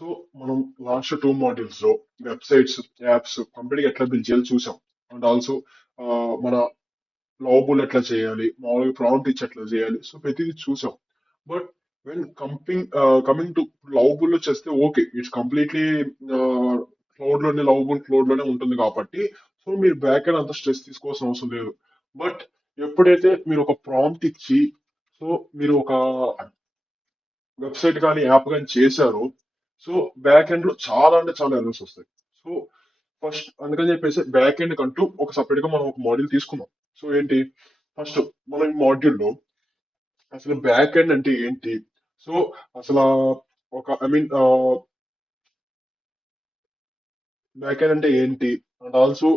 So మనం last two modules లో websites, apps complete గా ఎట్లా బిల్డ్ చేయాలి చూసాం. అండ్ ఆల్సో మన లవబుల్ ఎట్లా చేయాలి, మామూలుగా ప్రాంప్ట్ ఇచ్చి ఎట్లా చేయాలి, సో ప్రతిదీ చూసాం. But when coming to lovable లో చేస్తే ఓకే, ఇట్స్ కంప్లీట్లీ క్లౌడ్ లోనే ఉంటుంది కాబట్టి సో మీరు బ్యాక్ అండ్ అంత స్ట్రెస్ తీసుకోవాల్సిన అవసరం లేదు. బట్ ఎప్పుడైతే మీరు ఒక ప్రాంప్ట్ ఇచ్చి సో మీరు ఒక వెబ్సైట్ కానీ యాప్ కానీ చేశారో సో బ్యాక్ ఎండ్ లో చాలా అంటే చాలా ఎర్రర్స్ వస్తాయి. సో ఫస్ట్ అందుకని చెప్పేసి బ్యాక్ ఎండ్ కంటూ ఒక సపరేట్ గా మనం ఒక మాడ్యూల్ తీసుకున్నాం. సో ఏంటి, ఫస్ట్ మనం ఈ మాడ్యూల్ లో అసలు బ్యాక్ ఎండ్ అంటే ఏంటి, సో అసలు ఒక ఐ మీన్ బ్యాక్ ఎండ్ అంటే ఏంటి, అండ్ ఆల్సో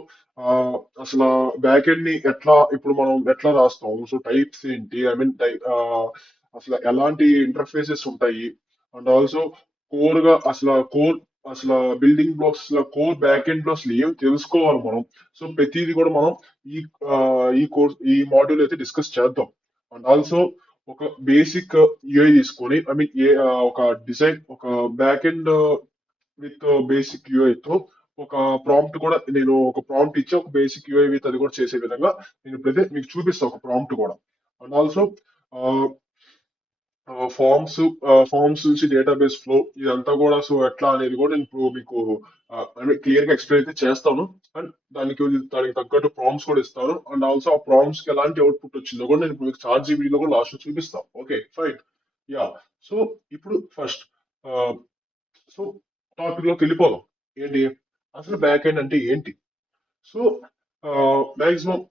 అసలు బ్యాక్ ఎండ్ ని ఎట్లా ఇప్పుడు మనం ఎట్లా రాస్తాం, సో టైప్స్ ఏంటి, ఐ మీన్ అసలు ఎలాంటి ఇంటర్ఫేసెస్ ఉంటాయి, అండ్ ఆల్సో కోర్ గా అసలు building blocks core back end లో అసలు ఏం తెలుసుకోవాలి మనం. సో ప్రతిదీ కూడా మనం ఈ ఈ మాడ్యూల్ అయితే డిస్కస్ చేద్దాం. అండ్ ఆల్సో ఒక బేసిక్ యూఐ తీసుకొని ఐ మీన్ ఒక డిజైన్ ఒక back end with basic UI తో ఒక ప్రాంప్ట్ కూడా నేను ఒక ప్రాంప్ట్ ఇచ్చి ఒక బేసిక్ యూఐ విత్ అది కూడా చేసే విధంగా నేను ఇప్పుడైతే మీకు చూపిస్తాను ఒక ప్రాంప్ట్ కూడా. అండ్ ఆల్సో ఫార్మ్స్ ఫార్మ్స్ నుంచి డేటాబేస్ ఫ్లో ఇదంతా కూడా సో ఎట్లా అనేది కూడా నేను ఇప్పుడు మీకు క్లియర్ గా ఎక్స్ప్లెయిన్ అయితే చేస్తాను. అండ్ దానికి తగ్గట్టు ప్రాంప్ట్స్ కూడా ఇస్తాను. అండ్ ఆల్సో ఆ ప్రాంప్ట్స్ కి ఎలాంటి అవుట్పుట్ వచ్చిందో కూడా నేను ఇప్పుడు మీకు చార్ట్ జీబీలో కూడా లాస్ట్ చూపిస్తాను. Okay fine. యా. సో ఇప్పుడు ఫస్ట్ సో టాపిక్ లోకి వెళ్ళిపోదాం. ఏంటి అసలు బ్యాక్ ఎండ్ అంటే ఏంటి. సో మాక్సిమం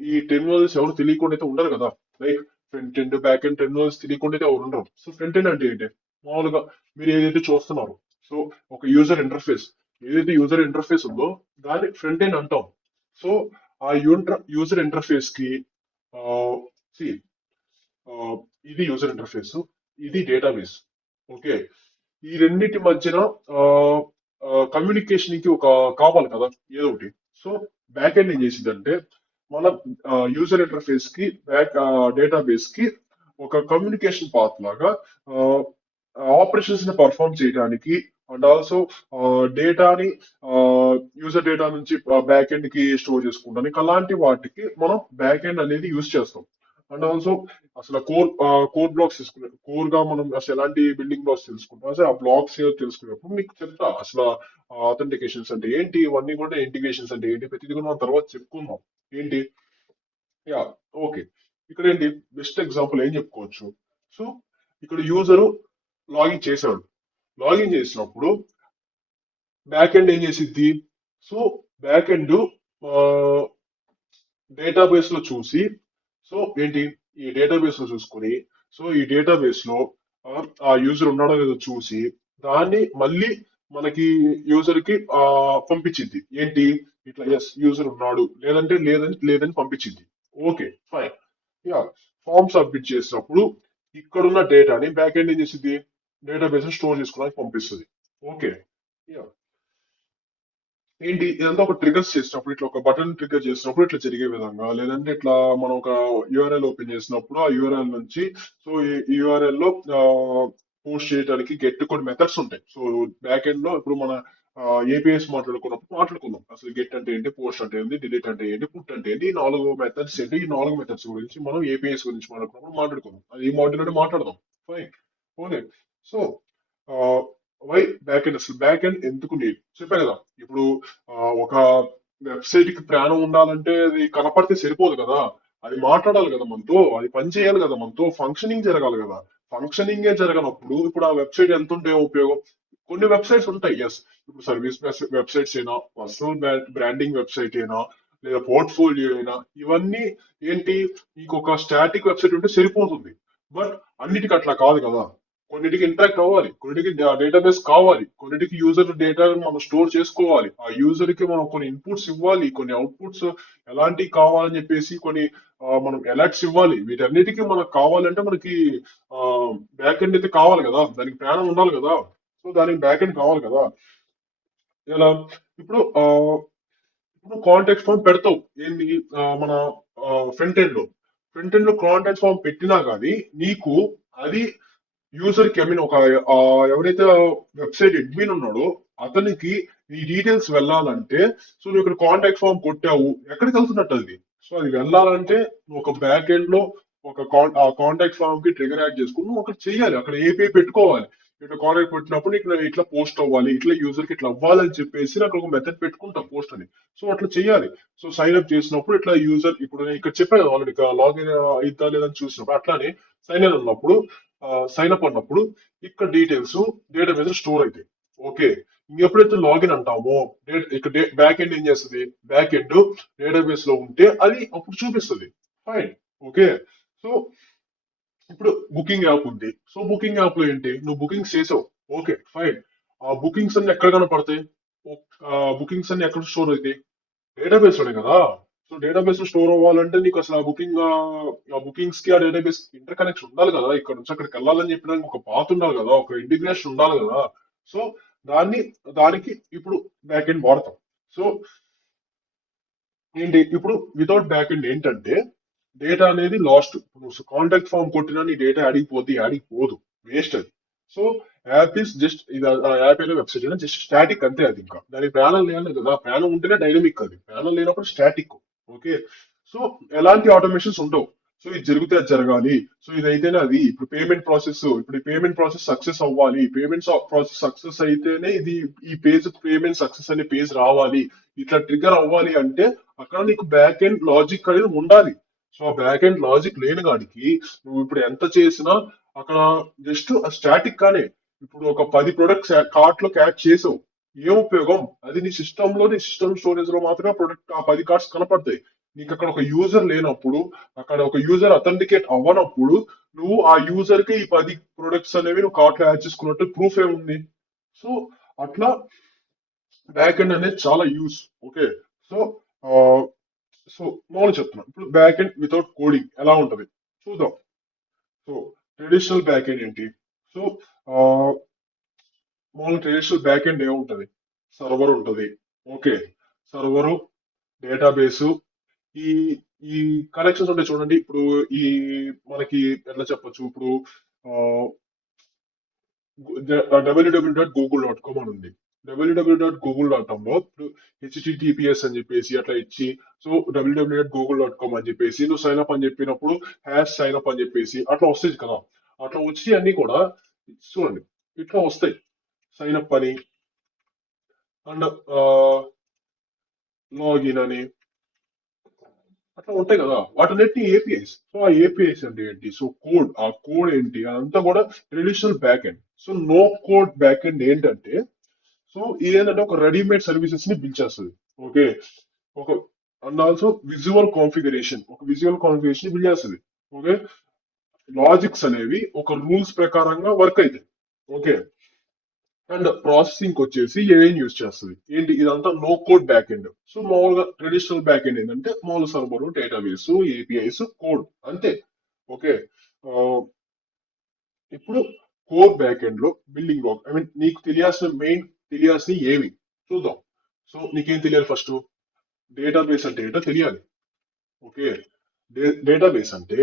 ఈ టెర్మినాలజీస్ ఎవరు తెలియకుండా అయితే ఉండరు కదా. Like front end back end terminologies తెలియకుండా అయితే ఎవరు ఉండరు. సో ఫ్రంట్ ఎండ్ అంటే ఏంటి, మామూలుగా మీరు ఏదైతే చూస్తున్నారు సో ఒక యూజర్ ఇంటర్ఫేస్, ఏదైతే యూజర్ ఇంటర్ఫేస్ ఉందో దాన్ని ఫ్రంట్ ఎండ్ అంటాం. సో ఆ యూజర్ ఇంటర్ఫేస్ కి ఆ, see, ఆ, ఇది యూజర్ ఇంటర్ఫేస్, ఇది డేటాబేస్. ఓకే, ఈ రెండింటి మధ్యన కమ్యూనికేషన్ కి ఒక కావాలి కదా ఏదో ఒకటి. సో బ్యాక్ ఎండ్ ఏం చేసిందంటే మన యూజర్ ఇంటర్ఫేస్ కి డేటాబేస్ కి ఒక కమ్యూనికేషన్ పాత్ లాగా ఆపరేషన్స్ ని పర్ఫామ్ చేయడానికి అండ్ ఆల్సో డేటాని యూజర్ డేటా నుంచి బ్యాక్ ఎండ్ కి స్టోర్ చేసుకోవడానికి అలాంటి వాటికి మనం బ్యాక్ ఎండ్ అనేది యూజ్ చేస్తాం. అండ్ ఆల్సో అసలు కోర్ బ్లాక్స్ తీసుకున్నాం, కోర్ గా మనం అసలు ఎలాంటి బిల్డింగ్ బ్లాక్స్ తెలుసుకుంటాం, అసలు ఆ బ్లాక్స్ ఏదో తెలుసుకున్నప్పుడు మీకు చెప్తా అసలు ఆథెంటికేషన్స్ అంటే ఏంటి, ఇవన్నీ కూడా ఇంటిగ్రేషన్స్ అంటే ఏంటి, ప్రతిదీ కూడా మనం తర్వాత చెప్పుకుందాం. ఏంటి, యా, ఓకే. ఇక్కడ ఏంటి బెస్ట్ ఎగ్జాంపుల్ ఏం చెప్పుకోవచ్చు. సో ఇక్కడ యూజరు లాగిన్ చేశాడు, లాగిన్ చేసినప్పుడు బ్యాక్ ఎండ్ ఏం చేసిద్ది, సో బ్యాక్ ఎండ్ డేటాబేస్ లో చూసి సో ఏంటి ఈ డేటాబేస్ లో చూసుకొని సో ఈ డేటాబేస్ లో ఆ యూజర్ ఉన్నాడో లేదో చూసి దాన్ని మళ్ళీ మనకి యూజర్ కి పంపించింది. ఏంటి ఇట్లా ఎస్ యూజర్ ఉన్నాడు, లేదంటే లేదని పంపించింది. Okay fine. Yeah, form submit చేసినప్పుడు ఇక్కడున్న డేటాని బ్యాక్ ఎండ్ ఏం చేసింది, డేటాబేస్ స్టోర్ చేసుకోవడానికి పంపిస్తుంది. ఓకే. యా, ఏంటి ఇదంతా ఒక ట్రిగర్స్ చేసినప్పుడు ఇట్లా ఒక బటన్ ట్రిగర్ చేసినప్పుడు ఇట్లా జరిగే విధంగా, లేదంటే ఇట్లా మనం ఒక యూఆర్ఎల్ ఓపెన్ చేసినప్పుడు ఆ యూఆర్ఎల్ నుంచి సో ఈ యూఆర్ఎల్ లో పోస్ట్ చేయడానికి గెట్ కొన్ని మెథడ్స్ ఉంటాయి. సో బ్యాక్ ఎండ్ లో ఇప్పుడు మన ఏపీఎస్ మాట్లాడుకున్నప్పుడు మాట్లాడుకుందాం అసలు గెట్ అంటే ఏంటి, పోస్ట్ అంటే ఏంటి, డిలీట్ అంటే ఏంటి, పుట్ అంటే ఏంటి, ఈ నాలుగు మెథడ్స్ ఏంటి, ఈ నాలుగు మెథడ్స్ గురించి మనం ఏపీఎస్ గురించి మాట్లాడుకున్నప్పుడు మాట్లాడుకుందాం, అది ఈ మాడ్యూల్ మాట్లాడదాం. Fine. Okay. So why back end, అసలు బ్యాక్ ఎండ్ ఎందుకు నీడ్ చెప్పా కదా. ఇప్పుడు ఒక వెబ్సైట్ కి ప్రాణం ఉండాలంటే అది కనపడితే సరిపోదు కదా, అది మాట్లాడాలి కదా మనతో, అది పని చేయాలి కదా మనతో, ఫంక్షనింగ్ జరగాలి కదా. ఫంక్షనింగ్ జరగనప్పుడు ఇప్పుడు ఆ వెబ్సైట్ ఎంత ఉంటే ఉపయోగం. కొన్ని వెబ్సైట్స్ ఉంటాయి ఎస్, ఇప్పుడు సర్వీస్ వెబ్సైట్స్ అయినా, పర్సనల్ బ్రాండింగ్ వెబ్సైట్ అయినా, లేదా పోర్ట్ఫోలియో అయినా, ఇవన్నీ ఏంటి మీకు ఒక స్టాటిక్ వెబ్సైట్ ఉంటే సరిపోతుంది. బట్ అన్నిటికీ అట్లా కాదు కదా, కొన్నిటికి ఇంటరాక్ట్ అవ్వాలి, కొన్నిటికి డేటాబేస్ కావాలి, కొన్నిటికి యూజర్ డేటా మనం స్టోర్ చేసుకోవాలి, ఆ యూజర్ కి మనం కొన్ని ఇన్పుట్స్ ఇవ్వాలి, కొన్ని అవుట్పుట్స్ ఎలాంటివి కావాలని చెప్పేసి కొన్ని మనం అలర్ట్స్ ఇవ్వాలి. వీటన్నిటికీ మనకు కావాలంటే మనకి బ్యాక్ ఎండ్ అయితే కావాలి కదా, దానికి ప్రాణం ఉండాలి కదా. సో దానికి బ్యాక్ ఎండ్ కావాలి కదా. ఇలా ఇప్పుడు ఇప్పుడు కాంటాక్ట్ ఫామ్ పెడతావు ఏంది మన ఫ్రంట్ ఎండ్ లో, ఫ్రంట్ ఎండ్ లో కాంటాక్ట్ ఫామ్ పెట్టినా కానీ నీకు అది యూజర్ కి ఐ మీన్ ఒక ఎవరైతే వెబ్సైట్ అడ్మిన్ ఉన్నాడో అతనికి ఈ డీటెయిల్స్ వెళ్ళాలంటే, సో నువ్వు ఇక్కడ కాంటాక్ట్ ఫామ్ కొట్టావు, ఎక్కడికి వెళ్తున్నట్టు అది? సో అది వెళ్ళాలంటే నువ్వు ఒక బ్యాక్ ఎండ్ లో ఒక ఆ కాంటాక్ట్ ఫామ్ కి ట్రిగర్ యాడ్ చేసుకుని నువ్వు అక్కడ చెయ్యాలి, అక్కడ ఏపీఐ పెట్టుకోవాలి. ఇట్లా కాంటాక్ట్ పెట్టినప్పుడు నీకు నేను ఇట్లా పోస్ట్ అవ్వాలి, ఇట్లా యూజర్ కి ఇట్లా అవ్వాలని చెప్పేసి అక్కడ ఒక మెథడ్ పెట్టుకుంటా పోస్ట్ అని. సో అట్లా చెయ్యాలి. సో సైన్ అప్ చేసినప్పుడు ఇట్లా యూజర్, ఇప్పుడు నేను ఇక్కడ చెప్పాను కదా ఆల్రెడీ, లాగిన్ అయిద్దా లేదని చూసినప్పుడు అట్లానే సైన్ ఇన్ ఉన్నప్పుడు, సైన్ అప్ అన్నప్పుడు ఇక్కడ డీటెయిల్స్ డేటాబేస్ స్టోర్ అవుతాయి. ఓకే, ఎప్పుడైతే లాగిన్ అంటామో ఇక్కడ బ్యాక్ ఎండ్ ఏం చేస్తుంది, బ్యాక్ ఎండ్ డేటాబేస్ లో ఉంటే అది అప్పుడు చూపిస్తుంది. ఫైన్. ఓకే. సో ఇప్పుడు బుకింగ్ యాప్ ఉంది. సో బుకింగ్ యాప్ లో ఏంటి, నువ్వు బుకింగ్స్ చేసావు. Okay fine. ఆ బుకింగ్స్ అన్ని ఎక్కడ కనపడతాయి? బుకింగ్స్ అన్ని ఎక్కడ స్టోర్ అవుతాయి? డేటాబేస్ లోనే కదా. సో డేటాబేస్ లో స్టోర్ అవ్వాలంటే నీకు అసలు ఆ బుకింగ్స్ కి ఆ డేటాబేస్ ఇంటర్ కనెక్షన్ ఉండాలి కదా. ఇక్కడ నుంచి అక్కడికి వెళ్ళాలని చెప్పడానికి ఒక పాత్ ఉండాలి కదా, ఒక ఇంటిగ్రేషన్ ఉండాలి కదా. సో దాన్ని దానికి ఇప్పుడు బ్యాక్ ఎండ్ వాడతాం. సో ఏంటి ఇప్పుడు వితౌట్ బ్యాక్ ఎండ్ ఏంటంటే డేటా అనేది లాస్ట్. నువ్వు కాంటాక్ట్ ఫామ్ కొట్టినా నీ డేటా అడిగిపోతే అడిగిపోదు, వేస్ట్ అది. సో యాప్ ఇస్ జస్ట్ ఇది, ఆ యాప్ అయినా వెబ్సైట్ అయినా జస్ట్ స్టాటిక్ అంతే. అది ఇంకా దానికి ప్రాణం లేదు కదా, ప్రాణం ఉంటేనే డైనమిక్, అది ప్రాణం లేనప్పుడు స్టాటిక్. ఓకే. సో ఎలాంటి ఆటోమేషన్స్ ఉండవు. సో ఇది జరిగితే అది జరగాలి, సో ఇదైతేనే అది. ఇప్పుడు పేమెంట్ ప్రాసెస్, ఇప్పుడు ఈ పేమెంట్ ప్రాసెస్ సక్సెస్ అవ్వాలి, పేమెంట్ ప్రాసెస్ సక్సెస్ అయితేనే ఇది, ఈ పేజ్ పేమెంట్ సక్సెస్ అనే పేజ్ రావాలి, ఇట్లా ట్రిగర్ అవ్వాలి అంటే అక్కడ నీకు బ్యాక్ ఎండ్ లాజిక్ అనేది ఉండాలి. సో ఆ బ్యాక్ ఎండ్ లాజిక్ లేని గాడికి నువ్వు ఇప్పుడు ఎంత చేసినా అక్కడ జస్ట్ స్టాటిక్ గానే. ఇప్పుడు ఒక 10 ప్రొడక్ట్స్ కార్ట్ లో క్యాచ్ చేసావు, ఏం ఉపయోగం? అది నీ సిస్టమ్ లో, నీ సిస్టమ్ స్టోరేజ్ లో మాత్రమే ప్రొడక్ట్ ఆ 10 కార్డ్స్ కనపడతాయి. నీకు అక్కడ ఒక యూజర్ లేనప్పుడు, అక్కడ ఒక యూజర్ అథెంటికేట్ అవ్వనప్పుడు నువ్వు ఆ యూజర్ కి ఈ 10 ప్రొడక్ట్స్ అనేవి నువ్వు కార్ట్ లో యాడ్ చేసుకున్నట్టు ప్రూఫ్ ఏముంది? సో అట్లా బ్యాక్ ఎండ్ అనేది చాలా యూస్. ఓకే. సో సో మామూలు చెప్తున్నా, ఇప్పుడు బ్యాక్ ఎండ్ వితౌట్ కోడింగ్ ఎలా ఉంటది చూద్దాం. సో ట్రెడిషనల్ బ్యాక్ ఎండ్ ఏంటి? సో మామూలు ట్రెడిషనల్ బ్యాక్ ఎండ్ ఏముంటది? సర్వర్ ఉంటది. ఓకే. సర్వరు, డేటాబేసు, ఈ ఈ కనెక్షన్స్ ఉంటాయి చూడండి. ఇప్పుడు ఈ మనకి ఎట్లా చెప్పొచ్చు, ఇప్పుడు www.google.com అని ఉంది. www.google.com లో ఇప్పుడు హెచ్టిటిపిఎస్ అని చెప్పేసి అట్లా ఇచ్చి, సో www.google.com అని చెప్పేసి నువ్వు సైన్ అప్ అని చెప్పినప్పుడు హ్యాష్ సైన్ అప్ అని చెప్పేసి అట్లా వస్తాయి కదా. అట్లా వచ్చి అన్ని కూడా చూడండి ఇట్లా వస్తాయి. సైన్ అప్ అని అండ్ లాగిన్ అని అట్లా ఉంటాయి కదా. వాటన్నిటిని ఏపీఐస్. సో ఆ ఏపీఐస్ అంటే ఏంటి? సో కోడ్, ఆ కోడ్ ఏంటి అదంతా కూడా traditional back end. So no code back end ఏంటంటే, సో ఇదేంటంటే ఒక రెడీమేడ్ సర్వీసెస్ ని బిల్డ్ చేస్తుంది. ఓకే. ఒక and also visual configuration build చేస్తుంది. ఓకే. లాజిక్స్ అనేవి ఒక రూల్స్ ప్రకారంగా వర్క్ అవుతాయి. ఓకే. అండ్ ప్రాసెసింగ్ వచ్చేసి ఏఐని యూజ్ చేస్తుంది. ఏంటి ఇదంతా no code back end. So మామూలుగా ట్రెడిషనల్ బ్యాక్ ఎండ్ ఏంటంటే మామూలు సర్వర్, డేటాబేస్, ఏపీఐస్, కోడ్ అంతే. ఓకే. ఆ, ఇప్పుడు కోర్ బ్యాక్ ఎండ్ లో బిల్డింగ్ బ్లాక్, ఐ మీన్ నీకు తెలియాల్సిన ఏవి చూద్దాం. సో నీకేం తెలియాలి ఫస్ట్? డేటాబేస్ అంటే ఏంటో తెలియాలి. ఓకే. డేటాబేస్ అంటే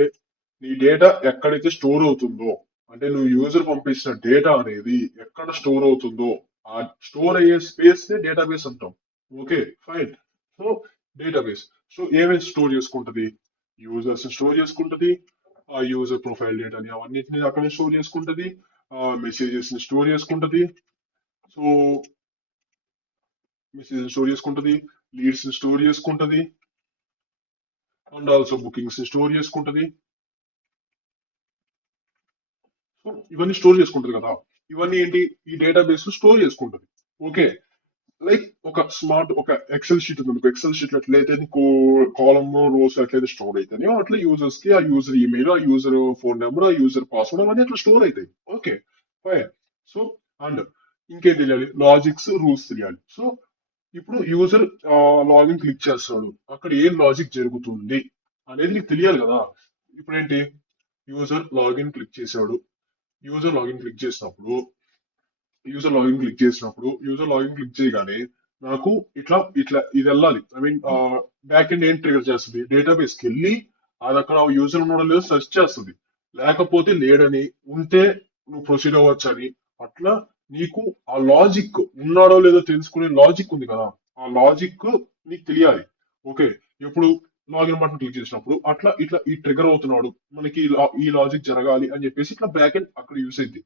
నీ డేటా ఎక్కడైతే స్టోర్ అవుతుందో, అంటే నువ్వు యూజర్ పంపించిన డేటా అనేది ఎక్కడ స్టోర్ అవుతుందో ఆ స్టోర్ అయ్యే స్పేస్ ని డేటాబేస్ అంటాం. Okay fine. So database, so ఏమేమి స్టోర్ చేసుకుంటది? యూజర్స్ స్టోర్ చేసుకుంటది, ఆ యూజర్ ప్రొఫైల్ డేటాని అవన్నిటిని అక్కడే స్టోర్ చేసుకుంటది, మెసేజెస్ ని స్టోర్ చేసుకుంటది. సో మెసేజ్ స్టోర్ చేసుకుంటది, లీడ్స్ ని స్టోర్ చేసుకుంటది, అండ్ ఆల్సో బుకింగ్స్ ని స్టోర్ చేసుకుంటది. సో ఇవన్నీ స్టోర్ చేసుకుంటది కదా. ఇవన్నీ ఏంటి? ఈ డేటాబేస్ స్టోర్ చేసుకుంటది. ఓకే. లైక్ ఒక ఎక్సెల్ షీట్ ఉంది. ఎక్సెల్ షీట్ ఎట్లయితే కాలమ్ రోస్ ఎట్లయితే స్టోర్ అవుతాయో అట్లా యూజర్స్ కి ఆ యూజర్ ఈమెయిల్, ఆ యూజర్ ఫోన్ నెంబర్, ఆ యూజర్ పాస్వర్డ్ అవన్నీ అట్లా స్టోర్ అవుతాయి. Okay fine. సో అండ్ ఇంకేం తెలియాలి? లాజిక్స్, రూల్స్ తెలియాలి. సో ఇప్పుడు యూజర్ లాగిన్ క్లిక్ చేస్తాడు, అక్కడ ఏం లాజిక్ జరుగుతుంది అనేది నీకు తెలియాలి కదా. ఇప్పుడు ఏంటి? యూజర్ లాగిన్ క్లిక్ చేశాడు. యూజర్ లాగిన్ క్లిక్ చేసినప్పుడు యూజర్ లాగిన్ క్లిక్ చేయగానే నాకు ఇట్లా ఇట్లా ఇది వెళ్ళాలి. ఐ మీన్ బ్యాక్ ఎండ్ ఏం ట్రిగర్ చేస్తుంది? డేటాబేస్ కి వెళ్ళి అది అక్కడ యూజర్ ఉన్నాడో లేదో సెర్చ్ చేస్తుంది. లేకపోతే లేడని, ఉంటే నువ్వు ప్రొసీడ్ అవ్వచ్చు అని. అట్లా నీకు ఆ లాజిక్ ఉన్నాడో లేదో తెలుసుకునే లాజిక్ ఉంది కదా, ఆ లాజిక్ నీకు తెలియాలి. ఓకే, ఎప్పుడు లాగిన్ బటన్ క్లిక్ చేసినప్పుడు అట్లా ఇట్లా ఈ ట్రిగర్ అవుతున్నాడు, మనకి ఈ లాజిక్ జరగాలి అని చెప్పేసి ఇట్లా బ్యాక్ ఎండ్ అక్కడ యూస్ అయింది.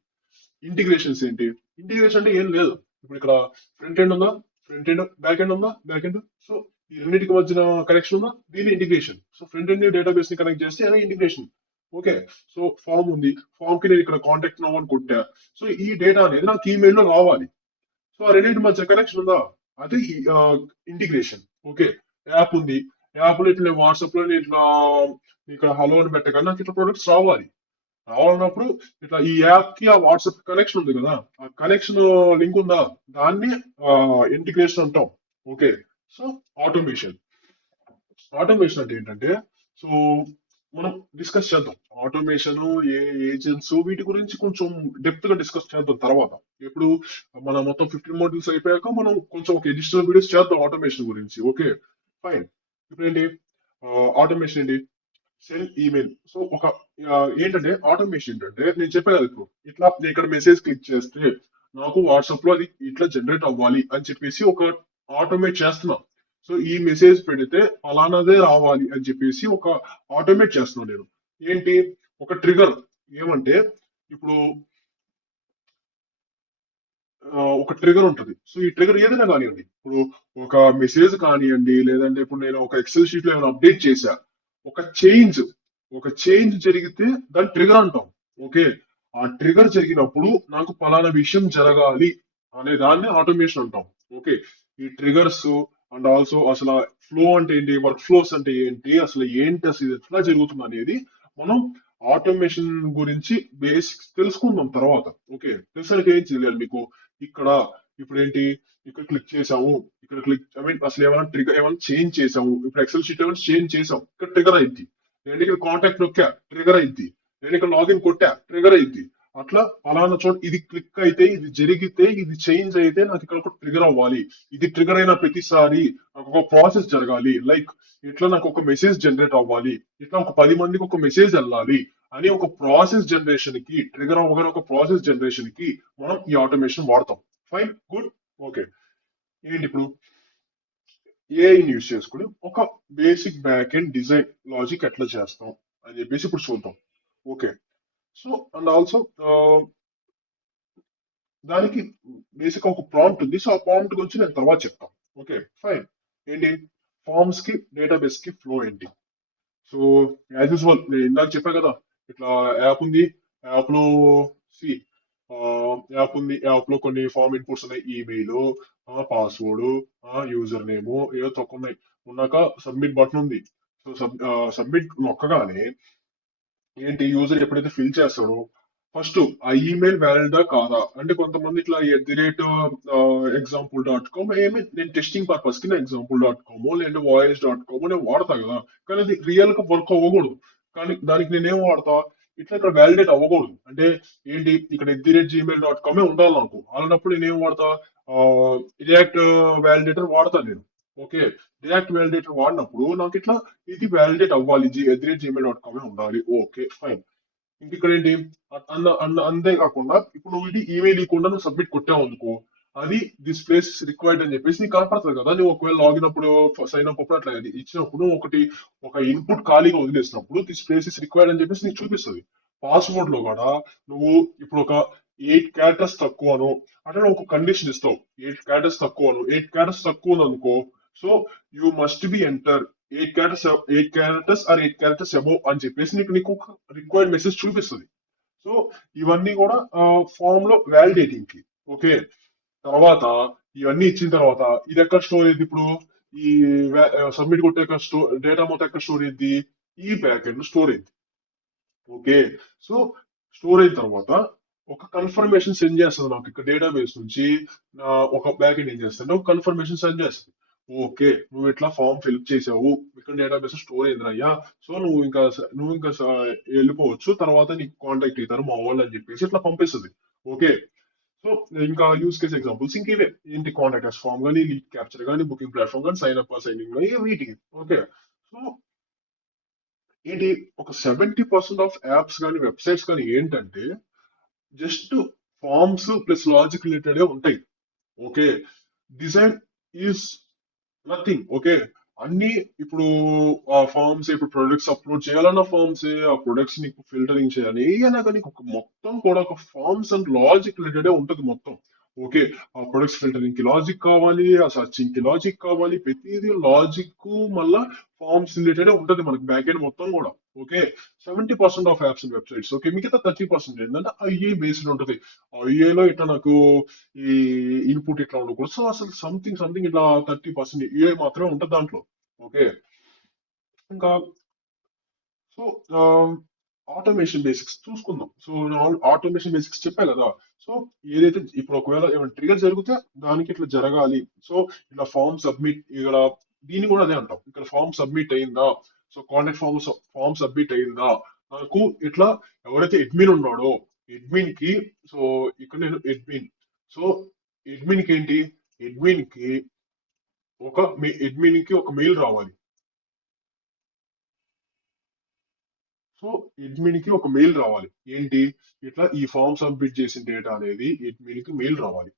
ఇంటిగ్రేషన్స్ ఏంటి? ఇంటిగ్రేషన్ అంటే ఏం లేదు. ఇప్పుడు ఇక్కడ ఫ్రంట్ ఎండ్ ఉందా, ఫ్రంట్ ఎండ్, బ్యాక్ ఎండ్ ఉందా, బ్యాక్ ఎండ్. సో ఈ రెండింటికి మధ్యన కనెక్షన్ ఉందా, దీని integration. So front end database ని కనెక్ట్ చేస్తే అదే ఇంటిగ్రేషన్. ఓకే, సో ఫామ్ ఉంది, ఫామ్ కి నేను ఇక్కడ కాంటాక్ట్ నౌ అని కొట్టా. సో ఈ డేటా అనేది నాకు ఈమెయిల్ లో రావాలి. సో ఆ రెండింటి మధ్య కనెక్షన్ ఉందా, అది ఇంటిగ్రేషన్. ఓకే, యాప్ ఉంది, యాప్ లో ఇట్లా వాట్సాప్ లో నేను ఇట్లా ఇక్కడ హలో అని పెట్టగా నాకు ఇట్లా ప్రొడక్ట్స్ రావాలి. రావాలన్నప్పుడు ఇట్లా ఈ యాప్ కి ఆ వాట్సాప్ కనెక్షన్ ఉంది కదా, ఆ కనెక్షన్ లింక్ ఉందా, దాన్ని ఇంటిగ్రేషన్ అంటాం. Okay, so automation. ఆటోమేషన్ అంటే ఏంటంటే, సో మనం డిస్కస్ చేద్దాం ఆటోమేషన్, ఏ ఏజెంట్స్, వీటి గురించి కొంచెం డెప్త్ గా డిస్కస్ చేద్దాం తర్వాత. ఇప్పుడు మన మొత్తం 15 మోడ్యూల్స్ అయిపోయాక మనం కొంచెం ఒక ఎడిషనల్ వీడియోస్ చేద్దాం ఆటోమేషన్ గురించి. Okay, fine. ఇప్పుడు ఏంటి ఆటోమేషన్ ఏంటి? Send email. సో ఒక ఏంటంటే ఆటోమేషన్ ఏంటంటే నేను చెప్పాను కదా, ఇప్పుడు ఇట్లా నేను ఇక్కడ మెసేజ్ క్లిక్ చేస్తే నాకు వాట్సాప్ లో అది ఇట్లా జనరేట్ అవ్వాలి అని చెప్పేసి ఒక ఆటోమేట్ చేస్తున్నా. సో ఈ మెసేజ్ పెడితే అలానదే రావాలి అని చెప్పేసి ఒక ఆటోమేట్ చేస్తున్నాను నేను. ఏంటి? ఒక ట్రిగర్. ఏమంటే ఇప్పుడు ఒక ట్రిగర్ ఉంటుంది. సో ఈ ట్రిగర్ ఏదైనా కానివ్వండి, ఇప్పుడు ఒక మెసేజ్ కానివ్వండి, లేదంటే ఇప్పుడు నేను ఒక ఎక్సెల్ షీట్ లో ఏమైనా అప్డేట్ చేశా, ఒక చేంజ్ ఒక చేంజ్ జరిగితే దాన్ని ట్రిగర్ అంటాం. ఓకే, ఆ ట్రిగర్ జరిగినప్పుడు నాకు పలానా విషయం జరగాలి అనే దాన్ని ఆటోమేషన్ అంటాం. ఓకే, ఈ ట్రిగర్స్ అండ్ ఆల్సో అసలు ఫ్లో అంటే ఏంటి, వర్క్ ఫ్లోస్ అంటే ఏంటి, అసలు ఇది ఎట్లా జరుగుతుంది అనేది మనం ఆటోమేషన్ గురించి బేసిక్స్ తెలుసుకుందాం తర్వాత. ఓకే, తెలుసరికి ఏం చేయాలి మీకు ఇక్కడ. ఇప్పుడు ఏంటి, ఇక్కడ క్లిక్ చేసాము, ఇక్కడ క్లిక్ ఐ మీన్ అసలు ఏమైనా ట్రిగర్ ఏమైనా చేంజ్ చేసాము, ఇప్పుడు ఎక్సెల్ షీట్ ఏమైనా చేంజ్ చేసాం, ఇక్కడ ట్రిగర్ అయింది. నేను ఇక్కడ కాంటాక్ట్ నొక్కా, ట్రిగర్ అయింది. నేను ఇక్కడ లాగిన్ కొట్టా, ట్రిగర్ అయింది. అట్లా అలానా చోట ఇది క్లిక్ అయితే, ఇది జరిగితే, ఇది చేంజ్ అయితే నాకు ఇక్కడ ఒక ట్రిగర్ అవ్వాలి. ఇది ట్రిగర్ అయిన ప్రతిసారి నాకు ఒక ప్రాసెస్ జరగాలి. లైక్ ఇట్లా నాకు ఒక మెసేజ్ జనరేట్ అవ్వాలి, ఇట్లా ఒక 10 మందికి ఒక మెసేజ్ వెళ్ళాలి అని ఒక ప్రాసెస్ జనరేషన్ కి, ట్రిగర్ అవ్వగానే ఒక ప్రాసెస్ జనరేషన్ కి మనం ఈ ఆటోమేషన్ వాడతాం. Fine, good. ఓకే, ఏంటి ఇప్పుడు ఏఐని యూజ్ చేసుకుని ఒక basic back end design logic ఎట్లా చేస్తాం అని చెప్పేసి ఇప్పుడు చూద్దాం. ఓకే, సో అండ్ ఆల్సో దానికి బేసిక్ ఒక ప్రాంప్ట్ ఉంది. సో ఆ ప్రాంప్ట్ గురించి నేను తర్వాత చెప్తాను. Okay, fine. ఏంటి ఫార్మ్స్ కి డేటాబేస్ కి ఫ్లో ఏంటి? సో యాజ్ యూజువల్ నేను ఇందాక చెప్పా కదా, ఇట్లా యాప్ ఉంది, యాప్ లో సి యాప్ ఉంది, యాప్ లో కొన్ని ఫామ్ ఇన్పుట్స్ ఉన్నాయి, ఈమెయిల్, పాస్వర్డ్, యూజర్ నేమ్, ఏదో తక్కువ ఉన్నాయి. ఉన్నాక సబ్మిట్ బటన్ ఉంది. సో సబ్మిట్ నొక్కగానే ఏంటి, యూజర్ ఎప్పుడైతే ఫిల్ చేస్తాడో ఫస్ట్ ఆ ఈమెయిల్ వ్యాలిడా కాదా అంటే, కొంతమంది ఇట్లా @example.com ఏమి నేను టెస్టింగ్ పర్పస్ కి నా example.com లేదంటే voice.com నేను వాడతా కదా, కానీ అది రియల్ గా వర్క్ అవ్వకూడదు. కానీ దానికి నేనేం వాడతా, ఇట్లా ఇక్కడ వ్యాలిడేట్ అవ్వకూడదు అంటే ఏంటి, ఇక్కడ @gmail.com ఉండాలి నాకు. అలాంటప్పుడు నేనేం వాడతా, రియాక్ట్ వ్యాలిడేటర్ వాడతా నేను. ఓకే, రియాక్ట్ వ్యాలిడేటర్ వాడినప్పుడు నాకు ఇట్లా ఇది వ్యాలిడేట్ అవ్వాలి, @gmail.com ఉండాలి. Okay, fine. ఇంక ఇక్కడ ఏంటి, అంతేకాకుండా ఇప్పుడు నువ్వు ఇది ఈమెయిల్ ఇవ్వకుండా నువ్వు సబ్మిట్ కొట్టావు అనుకో, అది దిస్ ప్లేస్ రిక్వైర్డ్ అని చెప్పేసి నీకు కనపడుతుంది కదా. నువ్వు ఒకవేళ లాగిన్ అప్పుడు, సైన్ అప్ అప్పుడు అట్లా అది ఇచ్చినప్పుడు ఒక ఇన్పుట్ ఖాళీగా వదిలేసినప్పుడు దిస్ ప్లేస్ ఇస్ రిక్వైర్డ్ అని చెప్పేసి నీకు చూపిస్తుంది. పాస్వర్డ్ లో కూడా నువ్వు ఇప్పుడు ఒక 8 క్యారెక్టర్స్ తక్కువను అంటే నువ్వు ఒక కండిషన్ ఇస్తావు, 8 క్యారెక్టర్స్ తక్కువ ఉంది అనుకో. So you must be enter 8 characters above అని చెప్పేసి నీకు రిక్వైర్డ్ మెసేజ్ చూపిస్తుంది. సో ఇవన్నీ కూడా ఫామ్ లో వ్యాలిడేటింగ్ కి. ఓకే, తర్వాత ఇవన్నీ ఇచ్చిన తర్వాత ఇది ఎక్కడ స్టోర్ అయింది ఇప్పుడు, ఈ సబ్మిట్ కొట్టాక డేటా మొత్తం ఎక్కడ స్టోర్ అయింది, ఈ బ్యాక్ ఎండ్ స్టోర్ అయింది. ఓకే, సో స్టోర్ అయిన తర్వాత ఒక కన్ఫర్మేషన్ సెండ్ చేస్తుంది నాకు ఇక్కడ డేటాబేస్ నుంచి. ఒక బ్యాక్ ఎండ్ ఏం చేస్తుంది, ఒక కన్ఫర్మేషన్ సెండ్ చేస్తుంది. ఓకే, నువ్వు ఇట్లా ఫామ్ ఫిల్ చేసావు, ఇక్కడ డేటాబేస్ స్టోర్ అయింది అయ్యా. సో నువ్వు ఇంకా వెళ్ళిపోవచ్చు, తర్వాత నీకు కాంటాక్ట్ అవుతారు మా వాళ్ళు అని చెప్పేసి ఇట్లా పంపిస్తుంది. ఓకే, సో ఇంకా యూస్ కేస్ ఎగ్జాంపుల్స్ ఇంక ఇవే ఏంటి, కాంటాక్ట్ ఫామ్ కానీ, లీడ్ క్యాప్చర్ కానీ, బుకింగ్ ప్లాట్ఫామ్ కానీ, సైన్ అప్ సైనింగ్ కానీ, వీటికి. ఓకే, సో ఏంటి, ఒక 70% ఆఫ్ యాప్స్ కానీ వెబ్సైట్స్ కానీ ఏంటంటే just forms plus logic related ఉంటాయి. Okay, design is nothing. Okay, అన్ని ఇప్పుడు ఆ ఫార్మ్స్, ఇప్పుడు ప్రొడక్ట్స్ అప్లోడ్ చేయాలన్న ఫార్మ్స్, ఆ ప్రొడక్ట్స్ నీకు ఫిల్టరింగ్ చేయాలి ఏదైనా కానీ ఒక మొత్తం కూడా ఒక ఫార్మ్స్ అండ్ లాజిక్ రిలేటెడ్ ఉంటది మొత్తం. ఓకే, ఆ ప్రొడక్ట్స్ ఫిల్టరింగ్ కి లాజిక్ కావాలి, ఆ సర్చింగ్ కి లాజిక్ కావాలి, ప్రతిదీ లాజిక్ మళ్ళా ఫార్మ్స్ రిలేటెడ్ ఉంటది మనకి బ్యాక్ ఎండ్ మొత్తం కూడా. Okay, 70% of apps and websites. Okay, మిగతా 30% ఏంటంటే ఐఏ బేస్డ్ ఉంటది. ఐఏలో ఇట్లా నాకు ఈ ఇన్పుట్ ఇట్లా ఉండకూడదు. సో అసలు సంథింగ్ ఇట్లా 30% ఏ మాత్రమే ఉంటుంది దాంట్లో. ఓకే, ఇంకా సో ఆటోమేషన్ బేసిక్స్ చూసుకుందాం. సో ఆటోమేషన్ బేసిక్స్ చెప్పా కదా. సో ఏదైతే ఇప్పుడు ఒకవేళ ఏమైనా ట్రిగర్ జరిగితే దానికి ఇట్లా జరగాలి. సో ఇట్లా ఫామ్ సబ్మిట్, ఇక్కడ దీన్ని కూడా అదే అంటాం. ఇక్కడ ఫామ్ సబ్మిట్ అయిందా, సో కాంటాక్ట్ ఫామ్ సబ్మిట్ అయిందా, నాకు ఇట్లా ఎవరైతే అడ్మిన్ ఉన్నాడో అడ్మిన్ కి, సో ఇక్కడ నేను అడ్మిన్, సో అడ్మిన్ కి ఏంటి, అడ్మిన్ కి అడ్మిన్ కి ఒక మెయిల్ రావాలి. సో అడ్మిన్ కి ఒక మెయిల్ రావాలి ఏంటి, ఇట్లా ఈ ఫామ్ సబ్మిట్ చేసిన డేటా అనేది అడ్మిన్ కి మెయిల్ రావాలి.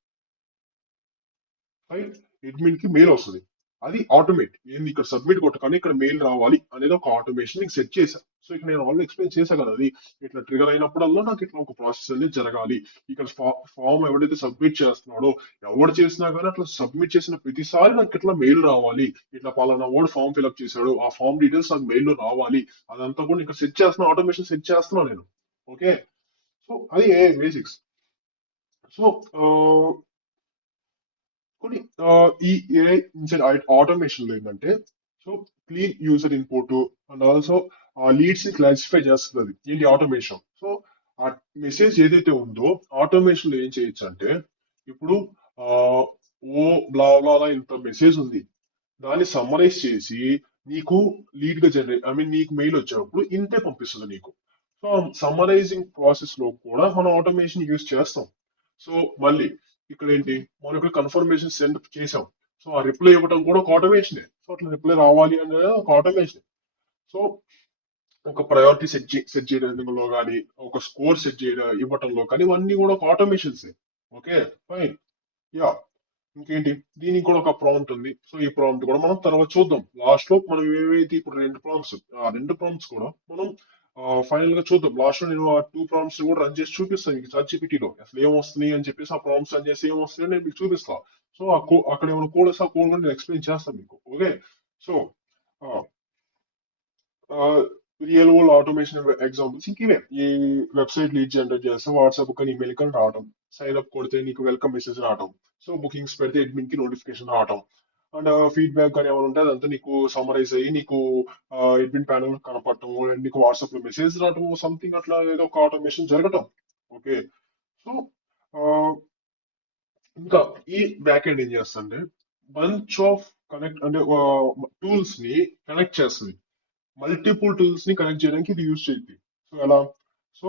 రైట్, అడ్మిన్ కి మెయిల్ వస్తుంది. అది ఆటోమేట్ ఏంది, ఇక్కడ సబ్మిట్ కొట్టగానే ఇక్కడ మెయిల్ రావాలి అనేది ఒక ఆటోమేషన్ నీకు సెట్ చేశా. సో ఇక్కడ నేను ఆల్రెడీ ఎక్స్ప్లెయిన్ చేశా కదా, అది ఇట్లా ట్రిగర్ అయినప్పుడల్లా నాకు ఇట్లా ఒక ప్రాసెస్ అనేది జరగాలి. ఇక్కడ ఫామ్ ఎవడైతే సబ్మిట్ చేస్తున్నాడో, ఎవడు చేసినా కానీ అట్లా సబ్మిట్ చేసిన ప్రతిసారి నాకు ఇట్లా మెయిల్ రావాలి. ఇట్లా పలానా వాడు ఫామ్ ఫిల్అప్ చేశాడు, ఆ ఫామ్ డీటెయిల్స్ నాకు మెయిల్ లో రావాలి. అదంతా కూడా ఇక్కడ సెట్ చేస్తున్నా, ఆటోమేషన్ సెట్ చేస్తున్నా నేను. ఓకే, సో అది బేసిక్స్. సో కొన్ని ఈ ఏఐ ఇన్సైడ్ ఆటోమేషన్ లో ఏంటంటే, so clean user input and also ఆ లీడ్స్ ని క్లాసిఫై చేస్తుంది ఏంటి ఆటోమేషన్. సో ఆ మెసేజ్ ఏదైతే ఉందో ఆటోమేషన్ లో ఏం చేయొచ్చు అంటే, ఇప్పుడు ఆ ఓ బ్లా బ్లా బ్లా ఇంత మెసేజ్ ఉంది, దాన్ని సమ్మరైజ్ చేసి నీకు లీడ్ గా జనరేట్, ఐ మీన్ నీకు మెయిల్ వచ్చినప్పుడు ఇంతే పంపిస్తుంది నీకు. సో సమ్మరైజింగ్ ప్రాసెస్ లో కూడా మనం ఆటోమేషన్ యూజ్ చేస్తాం. సో మళ్ళీ ఇక్కడ ఏంటి, మనం ఇక్కడ కన్ఫర్మేషన్ సెండ్ చేసాం, సో ఆ రిప్లై ఇవ్వడం కూడా ఒక ఆటోమేషనే. సో అట్లా రిప్లై రావాలి అనేది ఒక ఆటోమేషన్. సో ఒక ప్రయారిటీ సెట్ చేయడంలో కానీ, ఒక స్కోర్ సెట్ చేయడం ఇవ్వటంలో కానీ, ఇవన్నీ కూడా ఒక ఆటోమేషన్స్. Okay, fine. యా, ఇంకేంటి, దీనికి కూడా ఒక ప్రాంప్ట్ ఉంది. సో ఈ ప్రాంప్ట్ కూడా మనం తర్వాత చూద్దాం. లాస్ట్ లో మనం ఏవైతే ఇప్పుడు రెండు ప్రాంప్ట్స్, ఆ రెండు ప్రాంప్ట్స్ కూడా మనం ఫైనల్ గా చూద్దాం. లాస్ట్ లో నేను ఆ టూ ప్రాంప్ట్స్ కూడా రన్ చేసి చూపిస్తాను మీకు ChatGPT లో అసలు ఏం వస్తుంది అని చెప్పేసి. ఆ ప్రాంప్ట్స్ రన్ చేసి ఏం వస్తుంది నేను మీకు చూపిస్తాను. సో అక్కడ ఏమైనా కోడ్ వస్తే ఆ కోడ్ కూడా నేను ఎక్స్ప్లెయిన్ చేస్తాను మీకు. Okay, so real world automation examples ఇంకేవే, ఈ వెబ్సైట్ లీడ్ జనరేట్ చేస్తే వాట్సాప్ కానీ ఈమెయిల్ కానీ రావడం, సైన్ అప్ కొడితే నీకు వెల్కమ్ మెసేజ్ రావడం, సో బుకింగ్స్ పెడితే అడ్మిన్ కి నోటిఫికేషన్ రావడం, అండ్ ఫీడ్బ్యాక్ కానీ ఏమైనా ఉంటే అదంతా నీకు సమరైజ్ అయ్యి నీకు అడ్మిన్ ప్యానల్ కనపడటం, అండ్ నీకు వాట్సాప్ లో మెసేజ్ రావడం, సంథింగ్ అట్లా ఏదో ఒక ఆటోమేషన్ జరగటం. ఓకే, సో ఇంకా ఈ బ్యాక్ ఎండ్ ఏం చేస్తుంటే బంచ్ ఆఫ్ కనెక్ట్ అంటే టూల్స్ ని కనెక్ట్ చేస్తుంది. మల్టిపుల్ టూల్స్ ని కనెక్ట్ చేయడానికి ఇది యూజ్ చేయండి. సో ఎలా, సో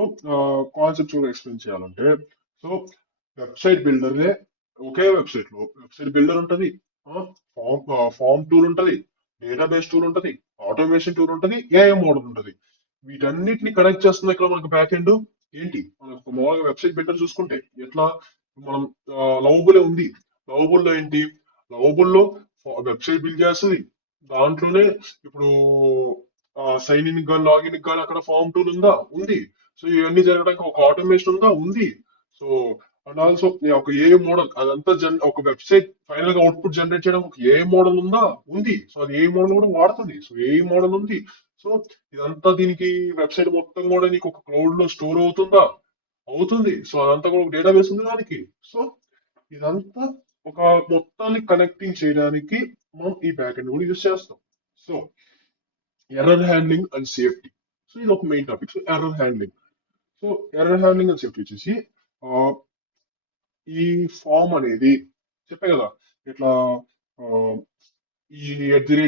కాన్సెప్చువల్ ఎక్స్ప్లెయిన్ చేయాలంటే, సో వెబ్సైట్ బిల్డర్ ఒకే వెబ్సైట్ లో వెబ్సైట్ బిల్డర్ ఉంటది, ఫామ్ టూల్ ఉంటది, డేటాబేస్ టూల్ ఉంటది, ఆటోమేషన్ టూల్ ఉంటది, ఏఐ మోడల్ ఉంటది. వీటన్నిటిని కనెక్ట్ చేస్తుంది ఇక్కడ మనకు బ్యాక్ ఎండ్ ఏంటి, మనకు మామూలుగా వెబ్సైట్ బిల్డర్ చూసుకుంటే ఎట్లా, మనం లవబుల్ ఉంది. లవబుల్ లో ఏంటి, లవబుల్ లో వెబ్సైట్ బిల్డ్ చేస్తుంది. దాంట్లోనే ఇప్పుడు సైన్ ఇన్ కానీ లాగిన్ కానీ అక్కడ ఫామ్ టూల్ ఉందా, ఉంది. సో ఇవన్నీ జరగడానికి ఒక ఆటోమేషన్ ఉందా, ఉంది. సో అండ్ ఆల్సో ఒక ఏ మోడల్ అదంతా ఒక వెబ్సైట్ ఫైనల్ గా అవుట్పుట్ జనరేట్ చేయడం ఒక ఏ మోడల్ ఉందా, ఉంది. సో అది ఏ మోడల్ కూడా వాడుతుంది. సో ఏ మోడల్ ఉంది. సో ఇదంతా దీనికి వెబ్సైట్ మొత్తం కూడా నీకు ఒక క్లౌడ్ లో స్టోర్ అవుతుందా, అవుతుంది. సో అదంతా కూడా ఒక డేటాబేస్ ఉంది దానికి. సో ఇదంతా ఒక మొత్తాన్ని కనెక్టింగ్ చేయడానికి మనం ఈ బ్యాక్ ఎండ్ కూడా యూజ్ చేస్తాం. So error handling and safety. So ఇది ఒక main topic. So error handling, so error handling and safety వచ్చేసి ఆ, ఈ ఫామ్ అనేది చెప్పే కదా ఇట్లా ఆ, ఈ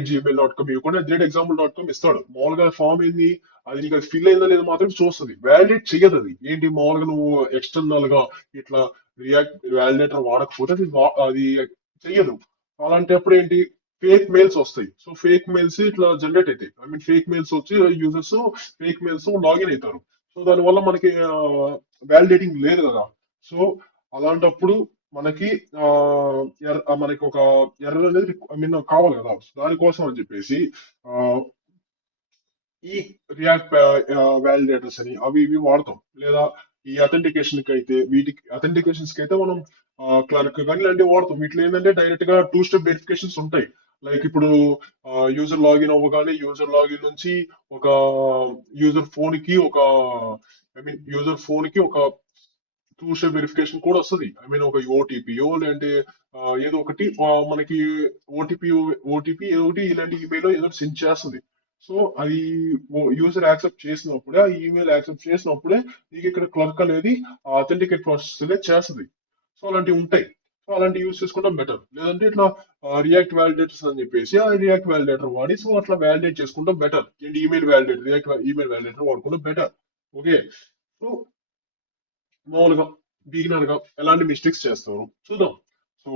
@gmail.com ఇవ్వకుండా @example.com ఇస్తాడు. మామూలుగా ఫామ్ ఏంది, అది నీకు అది ఫిల్ అయిందో లేదో మాత్రం చూస్తుంది, వ్యాలిడేట్ చెయ్యదు అది. ఏంటి మామూలుగా నువ్వు ఎక్స్టర్నల్ గా ఇట్లా రియాక్ట్ వ్యాలిడేటర్ వాడకపోతే అది అది చెయ్యదు. అలాంటప్పుడు ఏంటి, ఫేక్ మెయిల్స్ వస్తాయి. సో ఫేక్ మెయిల్స్ ఇట్లా జనరేట్ అవుతాయి. ఐ మీన్ ఫేక్ మెయిల్స్ వచ్చి యూజర్స్ ఫేక్ మెయిల్స్ లాగిన్ అవుతారు. సో దానివల్ల మనకి వ్యాలిడేటింగ్ లేదు కదా. సో అలాంటప్పుడు మనకి మనకి ఒక ఎర్రర్ అనేది ఐ మీన్ కావాలి కదా. దానికోసం అని చెప్పేసి ఆ, ఈ రియాక్ట్ వ్యాలిడేటర్స్ అని అవి ఇవి వాడతాం. లేదా ఈ అథెంటికేషన్ కి అయితే, వీటికి అథెంటికేషన్స్ కి అయితే మనం క్లర్క్ కానీ ఇలాంటివి వాడతాం. వీటిలో ఏంటంటే డైరెక్ట్ గా టూ స్టెప్ వెరిఫికేషన్స్ ఉంటాయి. లైక్ ఇప్పుడు యూజర్ లాగిన్ అవ్వగానే యూజర్ లాగిన్ నుంచి ఒక యూజర్ ఫోన్ కి ఒక ఐ మీన్ యూజర్ ఫోన్ కి ఒక టూ స్టెప్ వెరిఫికేషన్ కూడా వస్తుంది. ఐ మీన్ ఒక ఓటీపీయో లేదంటే ఏదో ఒకటి మనకి ఓటీపీ ఓటీపీ ఏదో ఒకటి ఇలాంటి ఈమెయిల్ ఏదో సెండ్ చేస్తుంది. సో అది యూజర్ యాక్సెప్ట్ చేసినప్పుడే, ఆ ఈమెయిల్ యాక్సెప్ట్ చేసినప్పుడే నీకు ఇక్కడ క్లర్క్ అనేది అథెంటికేట్ ప్రాసెస్ అనేది చేస్తుంది. సో అలాంటివి ఉంటాయి. సో అలాంటి యూస్ చేసుకోవడం బెటర్. లేదంటే ఇట్లా రియాక్ట్ వ్యాలిడేటర్స్ అని చెప్పేసి ఆ రియాక్ట్ వ్యాలిడేటర్ వాడి సో అట్లా వ్యాలిడేట్ చేసుకుంటాం బెటర్. ఏంటి email validator, react email validator వాడుకోవడం బెటర్. ఓకే. సో మామూలుగా బిగినర్ గా ఎలాంటి మిస్టేక్స్ చేస్తారు చూద్దాం. సో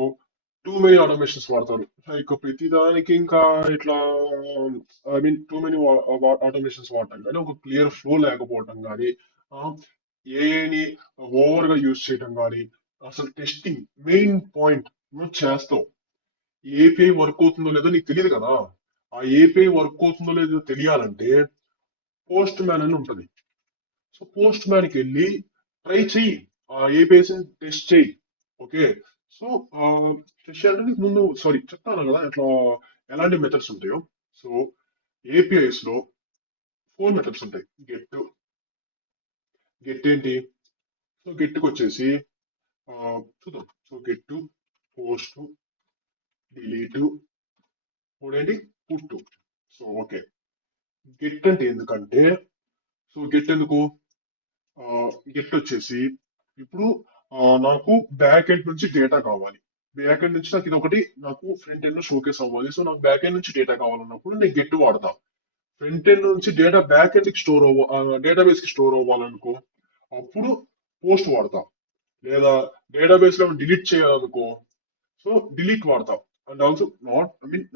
టూ మెనీ ఆటోమేషన్స్ వాడతారు. లైక్ ప్రతి దానికి ఇంకా ఇట్లా I mean too many automations వాడటం కానీ ఒక క్లియర్ ఫ్లో లేకపోవటం కానీ, ఏఐని ఓవర్ గా యూజ్ చేయడం కానీ, అసలు టెస్టింగ్ మెయిన్ పాయింట్ నువ్వు చేస్తావు. ఏపీఐ వర్క్ అవుతుందో లేదో నీకు తెలియదు కదా. ఆ ఏపీఐ వర్క్ అవుతుందో లేదో తెలియాలంటే పోస్ట్ మ్యాన్ అని ఉంటుంది. సో పోస్ట్ మ్యాన్ కి వెళ్ళి ట్రై చెయ్యి, ఆ ఏపీఎస్ టెస్ట్ చెయ్యి. ఓకే. సో టెస్ట్ చేయాలంటే నీకు ముందు సారీ చెప్తాను కదా ఇట్లా ఎలాంటి మెథడ్స్ ఉంటాయో. సో ఏపీఐస్ లో ఫోర్ మెథడ్స్ ఉంటాయి. గెట్, గెట్ ఏంటి? సో గెట్ కి వచ్చేసి చూద్దాం. సో గెట్, పోస్ట్, డిలీట్, ఏంటి పుట్టు. So okay. గెట్ అంటే ఎందుకంటే, సో గెట్ ఎందుకు? గెట్ వచ్చేసి ఇప్పుడు నాకు బ్యాక్ ఎండ్ నుంచి డేటా కావాలి. బ్యాక్ ఎండ్ నుంచి నాకు ఇది ఒకటి నాకు ఫ్రంట్ ఎండ్ లో షోకేస్ అవ్వాలి. సో నాకు బ్యాక్ ఎండ్ నుంచి డేటా కావాలన్నప్పుడు నేను గెట్ వాడతా. ఫ్రంట్ ఎండ్ నుంచి డేటా బ్యాక్ ఎండ్ కి స్టోర్ డేటాబేస్ కి స్టోర్ అవ్వాలనుకో అప్పుడు పోస్ట్ వాడతా. లేదా డేటాబేస్ లో డిలీట్ చేయాలనుకో సో డిలీట్ వాడతా. And also not I mean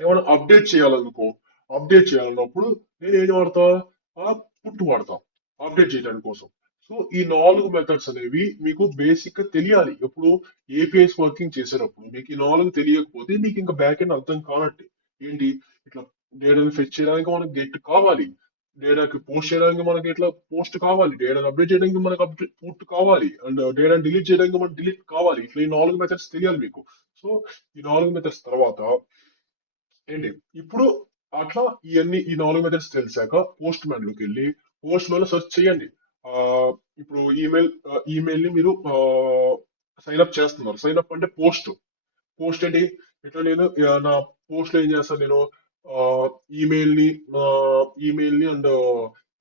ఏమైనా అప్డేట్ చేయాలన్నప్పుడు నేను ఏం వాడతా? ఆ పుట్ వాడతా అప్డేట్ చేయడానికి కోసం. సో ఈ నాలుగు మెథడ్స్ అనేవి మీకు బేసిక్ గా తెలియాలి. ఎప్పుడు ఏపీఐస్ వర్కింగ్ చేసేటప్పుడు మీకు ఈ నాలుగు తెలియకపోతే మీకు ఇంకా బ్యాక్ ఎండ్ అర్థం కానట్టే. ఏంటి? ఇట్లా డేటాని ఫెచ్ చేయడానికి మనకు గెట్ కావాలి, డేటాకి పోస్ట్ చేయడానికి మనకి ఇట్లా పోస్ట్ కావాలి, డేటాని అప్డేట్ చేయడానికి మనకు అప్డేట్ పుట్ కావాలి, అండ్ డేటాని డిలీట్ చేయడానికి మనకు డిలీట్ కావాలి. ఇట్లా ఈ నాలుగు మెథడ్స్ తెలియాలి మీకు. సో ఈ నాలుగు మెథడ్స్ తర్వాత ఏంటి ఇప్పుడు అట్లా ఈ నాలుగు మెథడ్స్ తెలిసాక పోస్ట్ మ్యాన్ లోకి వెళ్ళి పోస్ట్ మ్యాన్ లో సెర్చ్ చేయండి. ఆ ఇప్పుడు ఈమెయిల్ ని మీరు సైన్ అప్ చేస్తున్నారు. సైన్ అప్ అంటే పోస్ట్. పోస్ట్ ఏంటి? ఇట్లా నేను నా పోస్ట్ లో ఏం చేస్తాను నేను? ఈమెయిల్ ని అండ్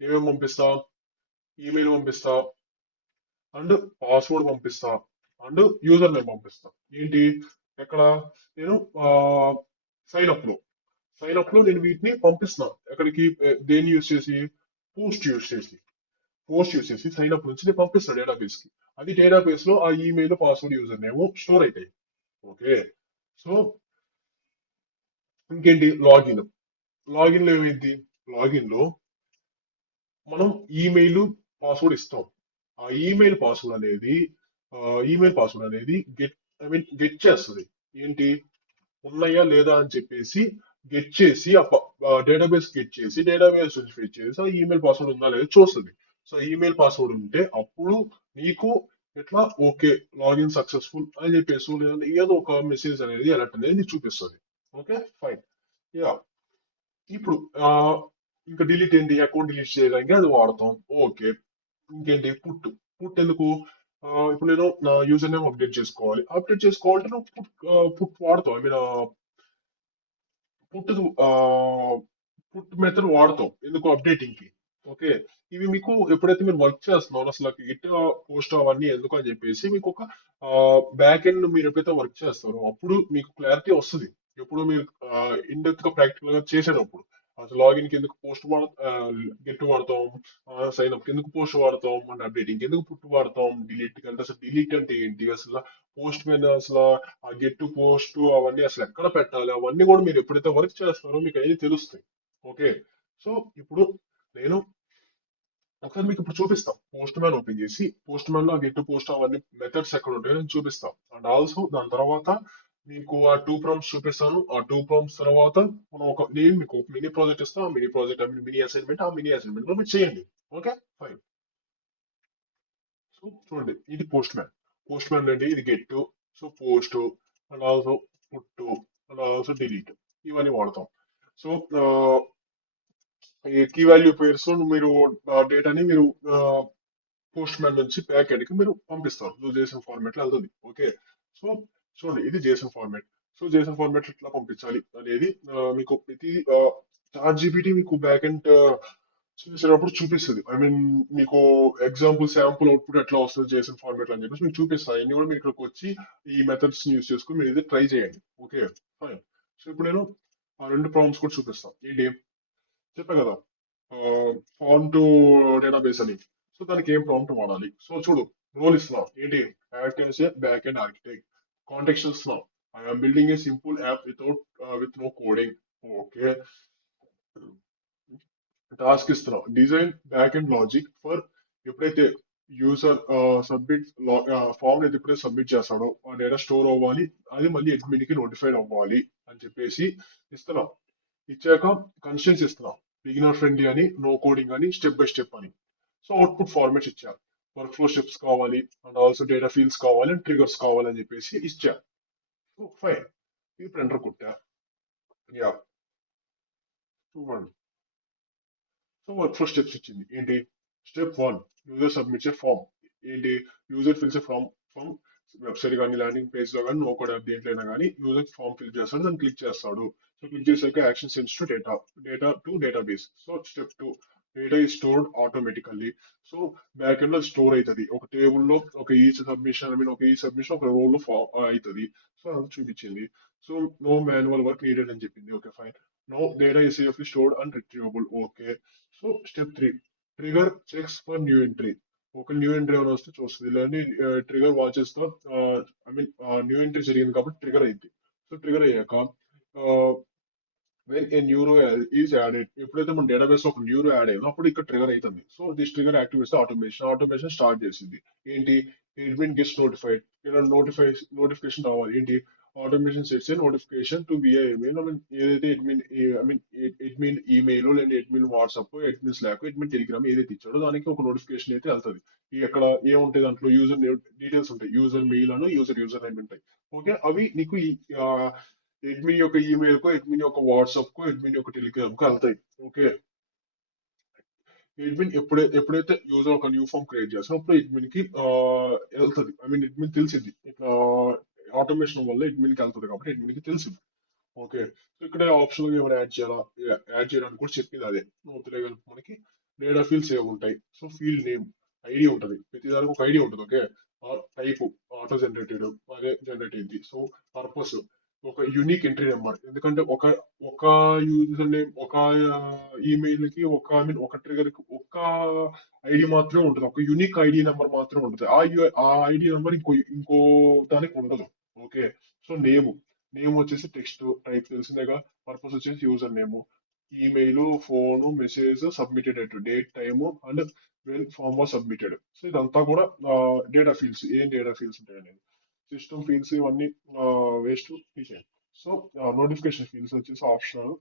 ఏమేమి పంపిస్తా? ఈమెయిల్ పంపిస్తా, అండ్ పాస్వర్డ్ పంపిస్తా, అండ్ యూజర్ నేమ్ పంపిస్తా. ఏంటి? ఎక్కడ? నేను సైన్ అప్ లో నేను వీటిని పంపిస్తున్నా. ఎక్కడికి? దేన్ని యూజ్ చేసి? పోస్ట్ యూజ్ చేసి సైన్ అప్ నుంచి నేను పంపిస్తాను డేటాబేస్ కి. అది డేటాబేస్ లో ఆ email, password, user name store అవుతాయి. ఓకే. సో ఇంకేంటి? లాగిన్ లో ఏమైంది? లాగిన్ లో మనం ఈమెయిల్ పాస్వర్డ్ ఇస్తాం. ఆ ఈమెయిల్ పాస్వర్డ్ అనేది గెట్ ఐ మీన్ గెట్ చేస్తుంది. ఏంటి? ఉన్నాయా లేదా అని చెప్పేసి గెట్ చేసి ఆ డేటాబేస్ గెట్ చేసి డేటాబేస్ నుంచి ఫెచ్ చేసి ఆ ఈమెయిల్ పాస్వర్డ్ ఉందా లేదా చూస్తుంది. సో ఈమెయిల్ పాస్వర్డ్ ఉంటే అప్పుడు నీకు ఎట్లా ఓకే లాగిన్ సక్సెస్ఫుల్ అని చెప్పేసి లేదంటే ఏదో ఒక మెసేజ్ అనేది అలర్ట్ అనేది నీకు చూపిస్తుంది. Okay fine. యా. ఇప్పుడు ఇంకా డిలీట్ ఏంటి? అకౌంట్ డిలీట్ చేయడానికి అది వాడతాం. ఓకే. ఇంకేంటి? పుట్ ఎందుకు? ఇప్పుడు నేను నా యూజర్ నేమ్ అప్డేట్ చేసుకోవాలంటే నువ్వు పుట్ వాడతావు. I mean put put method వాడతాం. ఎందుకు? అప్డేటింగ్ కి. ఓకే. ఇవి మీకు ఎప్పుడైతే మీరు వర్క్ చేస్తున్నారో అసలు గిట్ పోస్ట్ అవన్నీ ఎందుకు అని చెప్పేసి మీకు ఒక బ్యాక్ ఎండ్ మీరు ఎప్పుడైతే వర్క్ చేస్తారో అప్పుడు మీకు క్లారిటీ వస్తుంది. ఎప్పుడు మీరు ఇన్ డెప్త్ గా ప్రాక్టికల్ గా చేసేటప్పుడు అసలు లాగిన్ కి ఎందుకు పోస్ట్ గెట్ వాడతాం, సైన్ అప్ కి ఎందుకు పోస్ట్ వాడతాం, అంటే అప్డేటింగ్ కి ఎందుకు పుట్టు వాడతాం, డిలీట్ కి అంటే అసలు డిలీట్ అంటే ఏంటి, అసలు పోస్ట్ మీద అసలు ఆ గెట్ పోస్ట్ అవన్నీ అసలు ఎక్కడ పెట్టాలి అవన్నీ కూడా మీరు ఎప్పుడైతే వర్క్ చేస్తారో మీకు అన్ని తెలుస్తాయి. ఓకే. సో ఇప్పుడు నేను ఒకసారి మీకు ఇప్పుడు చూపిస్తాం. పోస్ట్ మ్యాన్ ఓపెన్ చేసి పోస్ట్ మ్యాన్ లో గెట్ పోస్ట్ అవన్నీ మెథడ్స్ ఎక్కడ ఉంటాయో నేను చూపిస్తాం. అండ్ ఆల్సో దాని తర్వాత మీకు ఆ టూ ప్రాంప్ట్స్ చూపిస్తాను. ఆ టూ ప్రాంప్ట్స్ తర్వాత మనం నేను మీకు మినీ ప్రాజెక్ట్ ఇస్తాం. ఆ మినీ ప్రాజెక్ట్ మినీ అసైన్మెంట్, ఆ మినీ అసైన్మెంట్ లో మీరు చేయండి. Okay fine. సో చూడండి, ఇది పోస్ట్ మ్యాన్. పోస్ట్ మ్యాన్ అంటే ఇది get, so post, and also put, and also delete, ఇవన్నీ వాడతాం. సో ఈ కీ వాల్యూ పేర్స్ మీరు డేటాని మీరు పోస్ట్ మ్యాన్ నుంచి బ్యాక్ ఎండ్ కి మీరు పంపిస్తారు. సో జేసన్ ఫార్మాట్ లో వెళ్తుంది. ఓకే. సో చూడండి, ఇది Jason format. So Jason format ఎట్లా పంపించాలి అనేది మీకు ప్రతి చాట్ జీపీటీ మీకు బ్యాక్ ఎండ్ చేసేటప్పుడు చూపిస్తుంది. ఐ మీన్ మీకు ఎగ్జాంపుల్ శాంపుల్ అవుట్పుట్ ఎట్లా వస్తుంది జేసన్ ఫార్మాట్ అని చెప్పేసి మీకు చూపిస్తాను. ఇవన్నీ కూడా మీరు ఇక్కడికి వచ్చి ఈ మెథడ్స్ యూస్ చేసుకుని మీరు ఇది ట్రై చేయండి. Okay fine. సో ఇప్పుడు నేను ఆ రెండు ప్రాబ్లమ్స్ కూడా చూపిస్తాను. ఏంటి చెప్పా కదా, ఫాంట్ డేటాబేస్ అని. సో దానికి ఏం ప్రాంప్ట్ వాడాలి. సో చూడు, రోల్ ఇస్తున్నాం ఏంటి, act as a backend architect. Context ఇస్తున్నాం, I'm building a simple app with no coding. Okay. Task ఇస్తున్నాం, design backend logic for ఎప్పుడైతే యూజర్ సబ్మిట్ ఫామ్ అయితే ఎప్పుడైతే సబ్మిట్ చేస్తాడో ఆ డేటా స్టోర్ అవ్వాలి, అది మళ్ళీ అడ్మిన్ కి నోటిఫైడ్ అవ్వాలి అని చెప్పేసి ఇస్తున్నాం. ఇచ్చాక కన్స్టెన్స్ ఇస్తున్నాం, బిగినర్ ఫ్రెండ్లీ అని, నో కోడింగ్ అని, స్టెప్ బై స్టెప్ అని. సో అవుట్పుట్ ఫార్మాట్స్ ఇచ్చారు, వర్క్ ఫ్లో స్టెప్స్ కావాలి, అండ్ ఆల్సో డేటా ఫీల్డ్స్ కావాలి, అండ్ ట్రిగర్స్ కావాలి అని చెప్పేసి ఇచ్చా. So fine. ఇది ప్రింటర్ కుట్టా. యా, చూడండి. సో వర్క్ ఫ్లో స్టెప్స్ ఇచ్చింది ఏంటి. స్టెప్ వన్, యూజర్ సబ్మిట్స్ ఏ ఫామ్. ఏంటి, యూజర్ ఫిల్స్ ఏ ఫామ్ వెబ్సైట్ కానీ ల్యాండింగ్ పేజ్ లో కానీ నో కోడ్ యాప్ దేంట్లైనా కానీ యూజర్ ఫామ్ ఫిల్ చేస్తాడు, దాన్ని క్లిక్ చేస్తాడు. సో క్లిక్ చేశాక action sense to data, data to database. So step two, data is stored automatically. So back end లో store అవుతుంది ఒక టేబుల్ లో, ఒక ఈచ్ సబ్మిషన్, ఐ మీన్ ఒక ఈ సబ్మిషన్ ఒక రోల్ లో అవుతుంది. సో అది చూపించింది. So no manual work needed అని చెప్పింది. Okay fine. No data is safely stored and retrievable. Okay. So step three, trigger checks for new entry. ఒక న్యూ ఎంట్రీ అని వస్తే చూస్తుంది, లేదంటే ట్రిగర్ వాచెస్ తో, ఐ మీన్ న్యూ ఎంట్రీ జరిగింది కాబట్టి ట్రిగర్ అయింది. సో ట్రిగర్ అయ్యాక when a new row is added, ఎప్పుడైతే మన డేటాబేస్ లో ఒక న్యూరో యాడ్ అయిందో అప్పుడు ఇక్కడ ట్రిగర్ అవుతుంది. So this trigger activates automation, automation start చేసింది. ఏంటి, అడ్మిన్ గెట్స్ నోటిఫైడ్. ఇక్కడ నోటిఫికేషన్ రావాలి. ఏంటి, automation sets a notification to via email. I mean ఏదైతే admin, I mean admin email, లేదా admin WhatsApp, admin Slack, admin Telegram ఏదైతే ఇచ్చాడో దానికి ఒక నోటిఫికేషన్ అయితే వెళ్తుంది. ఈ ఎక్కడ ఏముంటాయి దాంట్లో యూజర్ డీటెయిల్స్ ఉంటాయి, యూజర్ మెయిల్ అను యూజర్ నేమ్ ఉంటాయి. ఓకే, అవి నీకు అడ్మిన్ యొక్క ఈమెయిల్ కో, అడ్మిన్ యొక్క వాట్సాప్ కో, అడ్మిన్ యొక్క టెలిగ్రామ్ కో వెళ్తాయి. ఓకే. అడ్మిన్ ఎప్పుడైతే యూజర్ ఒక న్యూ ఫామ్ క్రియేట్ చేస్తారో అప్పుడు అడ్మిన్ కి వెళ్తుంది. ఐ మీన్ అడ్మిన్ తెలిసింది ఇట్లా ఆటోమేషన్ వల్ల అడ్మిన్ కి వెళ్తుంది కాబట్టి అడ్మిన్ కి తెలిసింది. ఓకే. సో ఇక్కడ ఆప్షన్ ఏమైనా యాడ్ చేయాలా, యాడ్ చేయడానికి కూడా చెప్పింది అదే. నోతులే కనుక మనకి డేటా ఫీల్డ్స్ ఏమి ఉంటాయి. సో ఫీల్డ్ నేమ్, ఐడి ఉంటుంది, ప్రతి దానికి ఒక ఐడి ఉంటుంది. ఓకే. టైప్ ఆటో జనరేటెడ్, అదే జనరేట్ అయింది. సో పర్పస్, ఒక యూనిక్ ఎంట్రీ నెంబర్, ఎందుకంటే ఒక ఒక యూజర్ నేమ్, ఒక ఈమెయిల్ కి ఒక, ఐ మీన్ ఒక ట్రిగర్ కి ఒక ఐడి మాత్రమే ఉంటుంది, ఒక యూనిక్ ఐడి నెంబర్ మాత్రమే ఉంటుంది. ఆ ఐడి నెంబర్ ఇంకో దానికి ఉండదు. ఓకే. సో నేమ్ వచ్చేసి టెక్స్ట్ టైప్ తెలిసిందేగా. పర్పస్ వచ్చేసి user name, email, phone, message, submitted at date, time, and when form was submitted. So ఇదంతా కూడా డేటా ఫీల్డ్స్. ఏం డేటా ఫీల్డ్స్ ఉంటాయి అనేది, సిస్టమ్ ఫీల్డ్స్ ఇవన్నీ వేస్ట్ తీసేయండి. సో నోటిఫికేషన్ ఫీల్డ్స్ వచ్చేసి ఆప్షనల్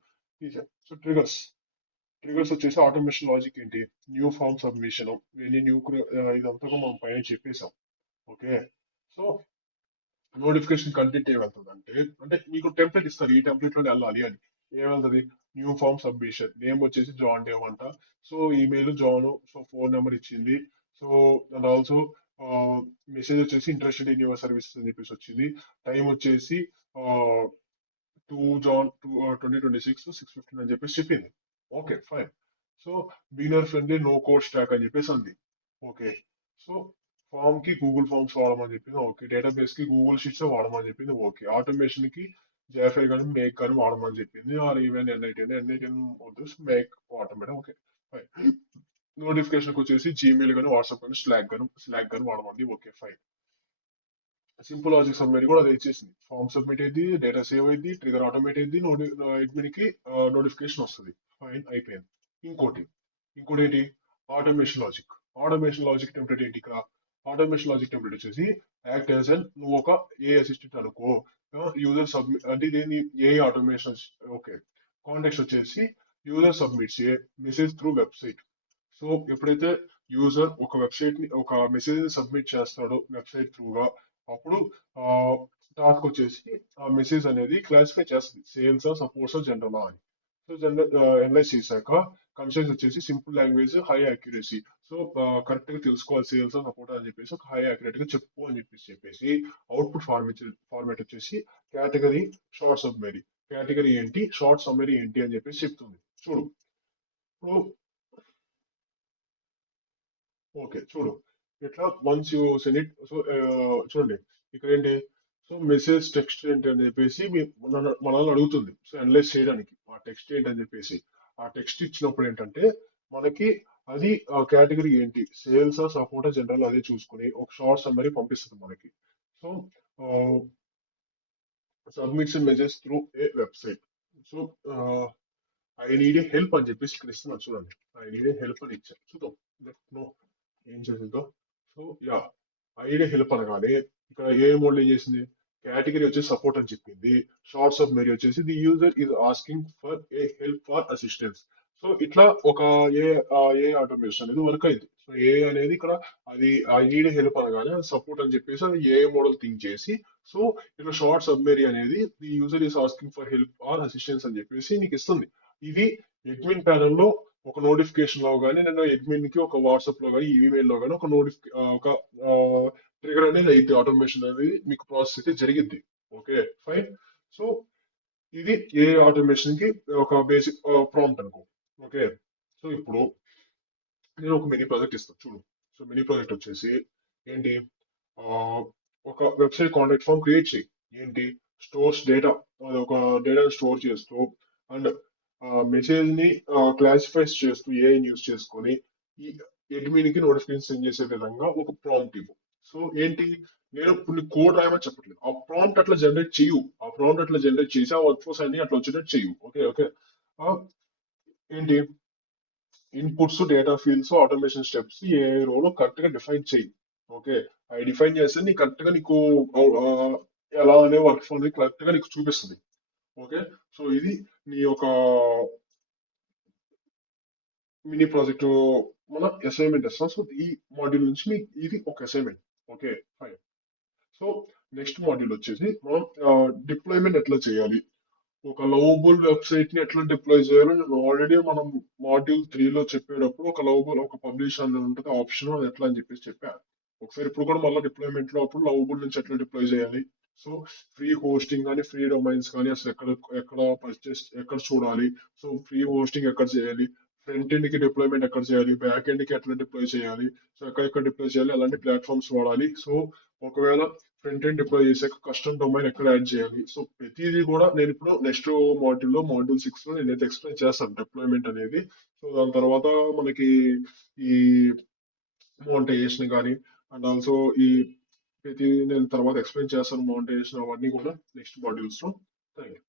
తీసేయండి. సో ట్రిగర్స్ వచ్చేసి ఆటోమేషన్ లాజిక్ ఏంటి, న్యూ ఫామ్ సబ్మిషన్, వెళ్ళి న్యూ, ఇదంతా కూడా మనం పైన చెప్పేసాం. ఓకే. సో నోటిఫికేషన్ కంటెంట్ ఏం వెళ్తుంది అంటే, మీకు టెంప్లెట్ ఇస్తారు, ఈ టెంప్లెట్ లో వెళ్ళాలి అని. ఏం వెళ్తుంది, న్యూ ఫామ్ సబ్మిషన్, నేమ్ వచ్చేసి జాన్ డేవ్ అంట. So email John, so phone number ఇచ్చింది. సో అండ్ ఆల్సో మెసేజ్ వచ్చేసి ఇంట్రెస్టెడ్ ఇన్ యువర్ సర్వీసెస్ అని చెప్పేసి వచ్చింది. టైం వచ్చేసి టూ జాన్ 2026 6:15 అని చెప్పేసి చెప్పింది. Okay fine. So beginner friendly no code stack అని చెప్పేసి అంది. ఓకే. సో ఫామ్ కి గూగుల్ ఫామ్స్ వాడమని చెప్పింది. ఓకే. డేటాబేస్ కి గూగుల్ షీట్స్ వాడమని చెప్పింది. ఓకే. ఆటోమేషన్ కి జాఫై కానీ మేక్ కానీ వాడమని చెప్పింది. ఆర్ ఈవెన్ ఎన్ఐటెన్ వద్దు, make automatic. Okay fine. Notification వచ్చేసి జీమెయిల్ కానీ వాట్సాప్ కానీ స్లాక్ కానీ వాడమంది. Okay fine. Simple logic submit కూడా అది ఇచ్చేసింది. ఫామ్ సబ్మిట్ అయింది, డేటా సేవ్ అయింది, ట్రిగర్ ఆటోమేట్ అయింది, అడ్మిన్ కి నోటిఫికేషన్ వస్తుంది. ఫైన్ అయిపోయింది. ఇంకోటి ఇంకోటి ఏంటి, automation logic. Automation logic template ఏంటి ఇక్కడ? ఆటోమేషన్ లాజిక్ టెంప్లెట్ వచ్చేసి యాక్ట్ యాజ్ అన్ నువ్వు ఒక ఏ అసిస్టెంట్ అనుకో. యూజర్ సబ్మిట్ అంటే ఇదేంటి? A automation. ఓకే. కాంటెక్స్ట్ వచ్చేసి యూజర్ సబ్మిట్స్ ఏ మెసేజ్ త్రూ వెబ్సైట్. సో ఎప్పుడైతే యూజర్ ఒక వెబ్సైట్ ని ఒక మెసేజ్ ని సబ్మిట్ చేస్తాడో వెబ్సైట్ త్రూగా, అప్పుడు టాస్క్ వచ్చేసి ఆ మెసేజ్ అనేది క్లాసిఫై చేస్తుంది, సేల్స్ సపోర్ట్స్ జనరల్ అని. సో జనరల్ అనలైజ్ చేశాక కన్సైన్స్ వచ్చేసి simple language, high accuracy. So correct గా తెలుసుకోవాలి సేల్స్ సపోర్ట్ అని చెప్పేసి ఒక హై యాక్యురేట్ గా చెప్పు అని చెప్పేసి అవుట్పుట్ ఫార్మేట్ వచ్చేసి కేటగిరీ షార్ట్ సబ్మెరీ. కేటగిరీ ఏంటి, షార్ట్ సమ్మరీ ఏంటి అని చెప్పేసి చెప్తుంది. చూడు ఇప్పుడు. ఓకే చూడు, ఇట్లా once you send it. So చూడండి ఇక్కడ ఏంటి, సో మెసేజ్ టెక్స్ట్ ఏంటి అని చెప్పేసి మనల్ని అడుగుతుంది. సో అనలైజ్ చేయడానికి ఆ టెక్స్ట్ ఏంటి అని చెప్పేసి ఆ టెక్స్ట్ ఇచ్చినప్పుడు ఏంటంటే మనకి అది కేటగిరీ ఏంటి, సేల్స్ సపోర్ట్ జనరల్ అదే చూసుకుని ఒక షార్ట్ సమ్మరీ పంపిస్తుంది మనకి. So submits message through a website. So I need a help అని చెప్పేసి ఇక్కడ ఇస్తున్నాను చూడండి. ఐ నీడ్ ఏ హెల్ప్ అని ఇచ్చాను. చూద్దాం నో ఏం చేసిందో. సో యా, ఐడి హెల్ప్ అనగానే ఇక్కడ ఏ మోడ్ ఏం చేసింది, కేటగిరీ వచ్చేసి సపోర్ట్ అని చెప్పింది. షార్ట్స్ ఆఫ్ మెరీ వచ్చేసి the user is asking for a help for assistance. So ఇట్లా ఒక ఏ ఏ ఆటోమేషన్ అనేది వర్క్ అయింది. సో ఏ అనేది ఇక్కడ అది ఆ నీడ్ హెల్ప్ అనగానే సపోర్ట్ అని చెప్పేసి అది ఏ మోడల్ థింక్ చేసి, సో ఇట్లా షార్ట్ సబ్మెరీ అనేది the user is asking for help or assistance అని చెప్పేసి నీకు ఇస్తుంది. ఇది అడ్మిన్ ప్యానల్ లో ఒక నోటిఫికేషన్ లో కానీ, నేను అడ్మిన్ కి ఒక వాట్సాప్ లో కానీ ఈమెయిల్ లో కానీ ఒక ట్రిగర్ అనేది అయితే ఆటోమేషన్ అనేది మీకు ప్రాసెస్ అయితే జరిగిద్ది. Okay fine. సో ఇది ఏ ఆటోమేషన్ కి ఒక బేసిక్ ప్రాంప్ట్ అనుకో. ఓకే. సో ఇప్పుడు నేను ఒక మినీ ప్రాజెక్ట్ ఇస్తాను చూడు. సో మినీ ప్రాజెక్ట్ వచ్చేసి ఏంటి, ఆ, ఒక వెబ్సైట్ కాంటాక్ట్ ఫామ్ క్రియేట్ చేయి. ఏంటి, స్టోర్స్ డేటా, ఒక డేటాను స్టోర్ చేస్తూ అండ్ మెసేజ్ ని క్లాసిఫైస్ చేస్తూ ఏ యూస్ చేసుకొని ఈ అడ్మిన్ కి నోటిఫికేషన్ సెండ్ చేసే విధంగా ఒక ప్రాంప్ట్ ఇవ్వు. సో ఏంటి, నేను ఇప్పుడు కోడ్ రాయమని చెప్పట్లేదు, ఆ ప్రాంప్ట్ అట్లా జనరేట్ చేయు. ఆ ప్రాంప్ట్ అట్లా జనరేట్ చేసి ఆ వర్క్ ఫ్లోస్ అన్ని అట్లా వచ్చేటట్టు చేయు. Okay okay. ఆ, ఏంటి, inputs data fields automation steps a role correct గా డిఫైన్ చేయి. ఓకే. అవి డిఫైన్ చేస్తే నీ కరెక్ట్ గా నీకు ఆ, ఎలా అనే వర్క్ ఫ్లో కరెక్ట్ గా నీకు చూపిస్తుంది. ఓకే. సో ఇది నీ యొక్క మినీ ప్రాజెక్ట్ మన అసైన్మెంట్ ఇస్తాం. సో ఈ మాడ్యూల్ నుంచి మీకు ఇది ఒక assignment. Okay fine. So next module వచ్చేసి మనం డిప్లాయ్మెంట్ ఎట్లా చేయాలి, ఒక లవబుల్ వెబ్సైట్ ని ఎట్లా డిప్లాయ్ చేయాలో నేను ఆల్రెడీ మనం మాడ్యూల్ 3 లో చెప్పేటప్పుడు ఒక లవబుల్ ఒక పబ్లిష్ అని ఉంటుంది ఆప్షన్, అది ఎట్లా అని చెప్పేసి చెప్పాను. ఒకసారి ఇప్పుడు కూడా మళ్ళీ డిప్లాయ్మెంట్ లో అప్పుడు లవబుల్ నుంచి ఎట్లా డిప్లాయ్ చేయాలి. సో ఫ్రీ హోస్టింగ్ కానీ ఫ్రీ డొమైన్స్ కానీ అసలు ఎక్కడ ఎక్కడ పర్చేస్ ఎక్కడ చూడాలి. సో ఫ్రీ హోస్టింగ్ ఎక్కడ చేయాలి, ఫ్రంట్ ఎండ్ కి డిప్లాయ్మెంట్ ఎక్కడ చేయాలి, బ్యాక్ ఎండ్ కి ఎట్లా డిప్లాయ్ చేయాలి, సో ఎక్కడ డిప్లాయ్ చేయాలి, అలాంటి ప్లాట్ఫామ్స్ వాడాలి. సో ఒకవేళ ఫ్రంట్ ఎండ్ డిప్లాయ్ చేసాక కస్టమ్ డొమైన్ ఎక్కడ యాడ్ చేయాలి. సో ప్రతిదీ కూడా నేను ఇప్పుడు నెక్స్ట్ మాడ్యూల్ 6 లో నేనైతే ఎక్స్ప్లెయిన్ చేస్తాను డిప్లాయ్మెంట్ అనేది. సో దాని తర్వాత మనకి ఈ మోనిటైజేషన్ కానీ అండ్ ఆల్సో ఈ ప్రతి నేను తర్వాత ఎక్స్ప్లెయిన్ చేస్తాను మోనిటైజేషన్ అవన్నీ కూడా నెక్స్ట్ మాడ్యూల్స్ లో. Thank you.